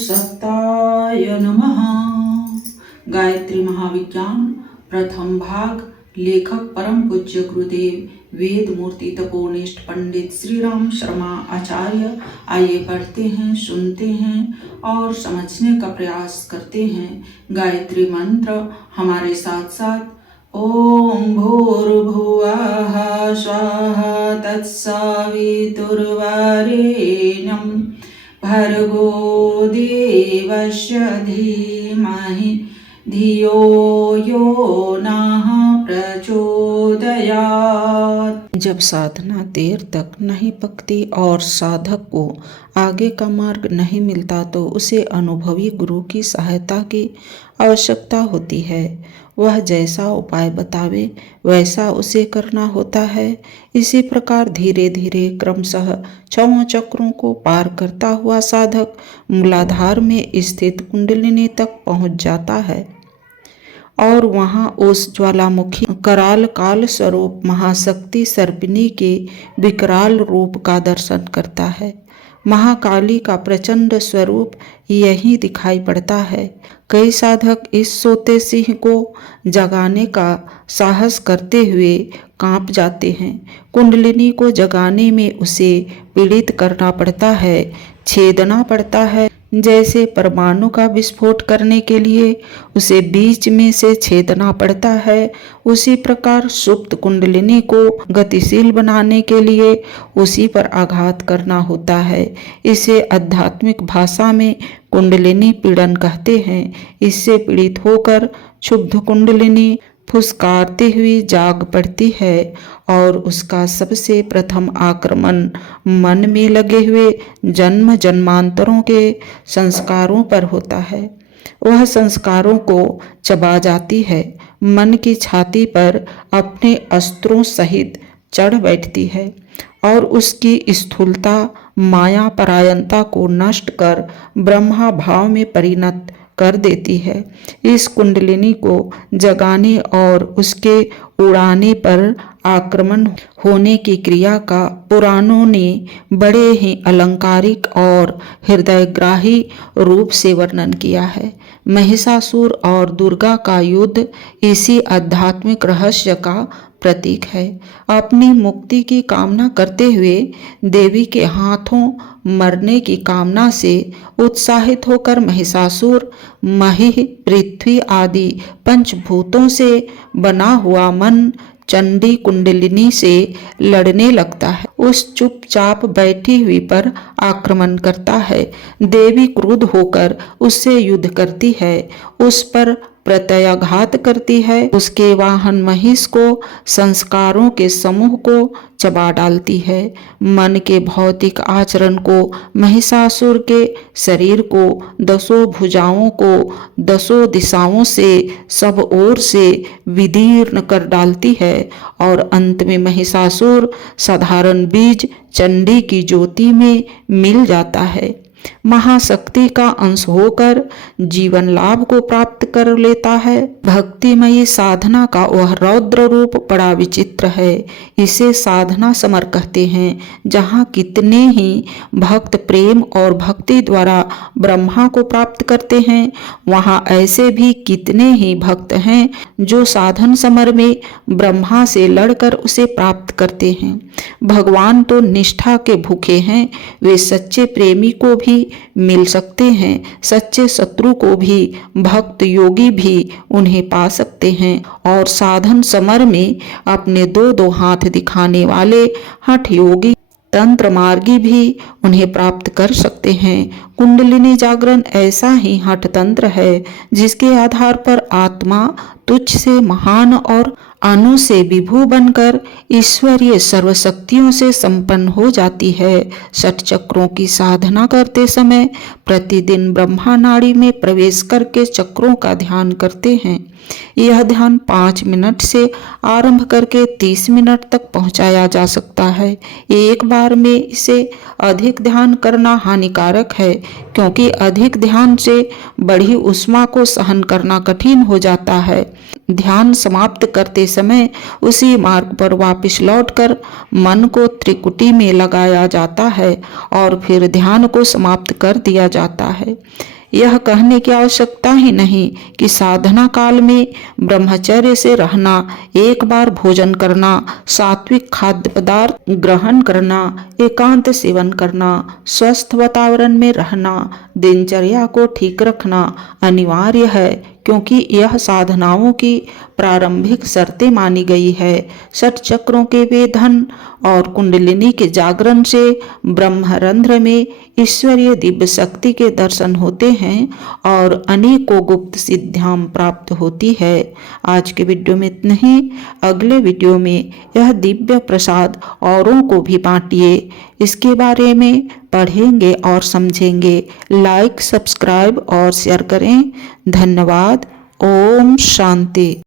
सत्ताय नमः। गायत्री महाविज्ञान प्रथम भाग। लेखक परम पूज्य गुरुदेव वेद मूर्ति तपोनिष्ठ पंडित श्री राम शर्मा आचार्य। आइए पढ़ते हैं, सुनते हैं और समझने का प्रयास करते हैं। गायत्री मंत्र हमारे साथ साथ। ओम भूर्भुवः स्वाहा तत्सवितुर्वरेण्यं भर्गो देवस्य धीमहि धियो यो नः प्रचोदयात्। जब साधना देर तक नहीं पकती और साधक को आगे का मार्ग नहीं मिलता तो उसे अनुभवी गुरु की सहायता की आवश्यकता होती है। वह जैसा उपाय बतावे वैसा उसे करना होता है। इसी प्रकार धीरे धीरे क्रमशः 6 चक्रों को पार करता हुआ साधक मूलाधार में स्थित कुंडलिनी तक पहुंच जाता है और वहां उस ज्वालामुखी कराल काल स्वरूप महाशक्ति सर्पिनी के विकराल रूप का दर्शन करता है। महाकाली का प्रचंड स्वरूप यही दिखाई पड़ता है। कई साधक इस सोते सिंह को जगाने का साहस करते हुए कांप जाते हैं। कुंडलिनी को जगाने में उसे पीड़ित करना पड़ता है, छेदना पड़ता है। जैसे परमाणु का विस्फोट करने के लिए उसे बीच में से छेदना पड़ता है, उसी प्रकार सुप्त कुंडलिनी को गतिशील बनाने के लिए उसी पर आघात करना होता है। इसे आध्यात्मिक भाषा में कुंडलिनी पीड़न कहते हैं। इससे पीड़ित होकर क्षुब्ध कुंडलिनी फुसकारती हुई जाग पड़ती है और उसका सबसे प्रथम आक्रमण मन में लगे हुए जन्म जन्मांतरों के संस्कारों पर होता है। वह संस्कारों को चबा जाती है, मन की छाती पर अपने अस्त्रों सहित चढ़ बैठती है और उसकी स्थूलता माया परायणता को नष्ट कर ब्रह्मा भाव में परिणत कर देती है। इस कुंडलिनी को जगाने और उसके उड़ाने पर आक्रमण होने की क्रिया का पुराणों ने बड़े ही अलंकारिक और हृदयग्राही रूप से वर्णन किया है। महिषासुर और दुर्गा का युद्ध इसी आध्यात्मिक रहस्य का प्रतीक है। अपनी मुक्ति की कामना करते हुए देवी के हाथों मरने की कामना से उत्साहित होकर महिषासुर मही पृथ्वी आदि पंचभूतों से बना हुआ मन चंडी कुंडलिनी से लड़ने लगता है। उस चुपचाप बैठी हुई पर आक्रमण करता है। देवी क्रुद्ध होकर उससे युद्ध करती है, उस पर प्रत्ययाघात करती है, उसके वाहन महिष को संस्कारों के समूह को चबा डालती है। मन के भौतिक आचरण को महिषासुर के शरीर को 10 भुजाओं को 10 दिशाओं से सब ओर से विदीर्ण कर डालती है और अंत में महिषासुर साधारण बीज चंडी की ज्योति में मिल जाता है। महाशक्ति का अंश होकर जीवन लाभ को प्राप्त कर लेता है। भक्तिमयी साधना का वह रौद्र रूप बड़ा विचित्र है। इसे साधना समर कहते हैं। जहाँ कितने ही भक्त प्रेम और भक्ति द्वारा ब्रह्मा को प्राप्त करते हैं, वहाँ ऐसे भी कितने ही भक्त हैं जो साधन समर में ब्रह्मा से लड़कर उसे प्राप्त करते हैं। भगवान तो निष्ठा के भूखे हैं। वे सच्चे प्रेमी को भी मिल सकते हैं, सच्चे शत्रु को भी भक्त योगी भी उन्हें पा सकते हैं और साधन समर में अपने 2 हाथ दिखाने वाले हठ योगी तंत्र मार्गी भी उन्हें प्राप्त कर सकते हैं। कुंडलिनी जागरण ऐसा ही हठ तंत्र है जिसके आधार पर आत्मा तुच्छ से महान और अणु से विभू बनकर ईश्वरीय सर्वशक्तियों से संपन्न हो जाती है। 6 चक्रों की साधना करते समय प्रतिदिन ब्रह्मा नाड़ी में प्रवेश करके चक्रों का ध्यान करते हैं। यह ध्यान 5 मिनट से आरंभ करके 30 मिनट तक पहुंचाया जा सकता है। एक बार में इसे अधिक ध्यान करना हानिकारक है, क्योंकि अधिक ध्यान से बढ़ी उष्मा को सहन करना कठिन हो जाता है। ध्यान समाप्त करते समय उसी मार्ग पर वापस लौटकर मन को त्रिकुटी में लगाया जाता है और फिर ध्यान को समाप्त कर दिया जाता है। यह कहने की आवश्यकता ही नहीं कि साधना काल में ब्रह्मचर्य से रहना, एक बार भोजन करना, सात्विक खाद्य पदार्थ ग्रहण करना, एकांत सेवन करना, स्वस्थ वातावरण में रहना, दिनचर्या को ठीक रखना अनिवार्य है, क्योंकि यह साधनाओं की प्रारंभिक शर्तें मानी गई है। षट चक्रों के वेधन और कुंडलिनी के जागरण से ब्रह्मरंध्र में ईश्वरीय दिव्य शक्ति के दर्शन होते हैं और अनेकों गुप्त सिद्धियां प्राप्त होती है। आज के वीडियो में इतना ही। अगले वीडियो में यह दिव्य प्रसाद औरों को भी बांटिए, इसके बारे में पढ़ेंगे और समझेंगे। लाइक, सब्सक्राइब और शेयर करें। धन्यवाद। ओम शांति।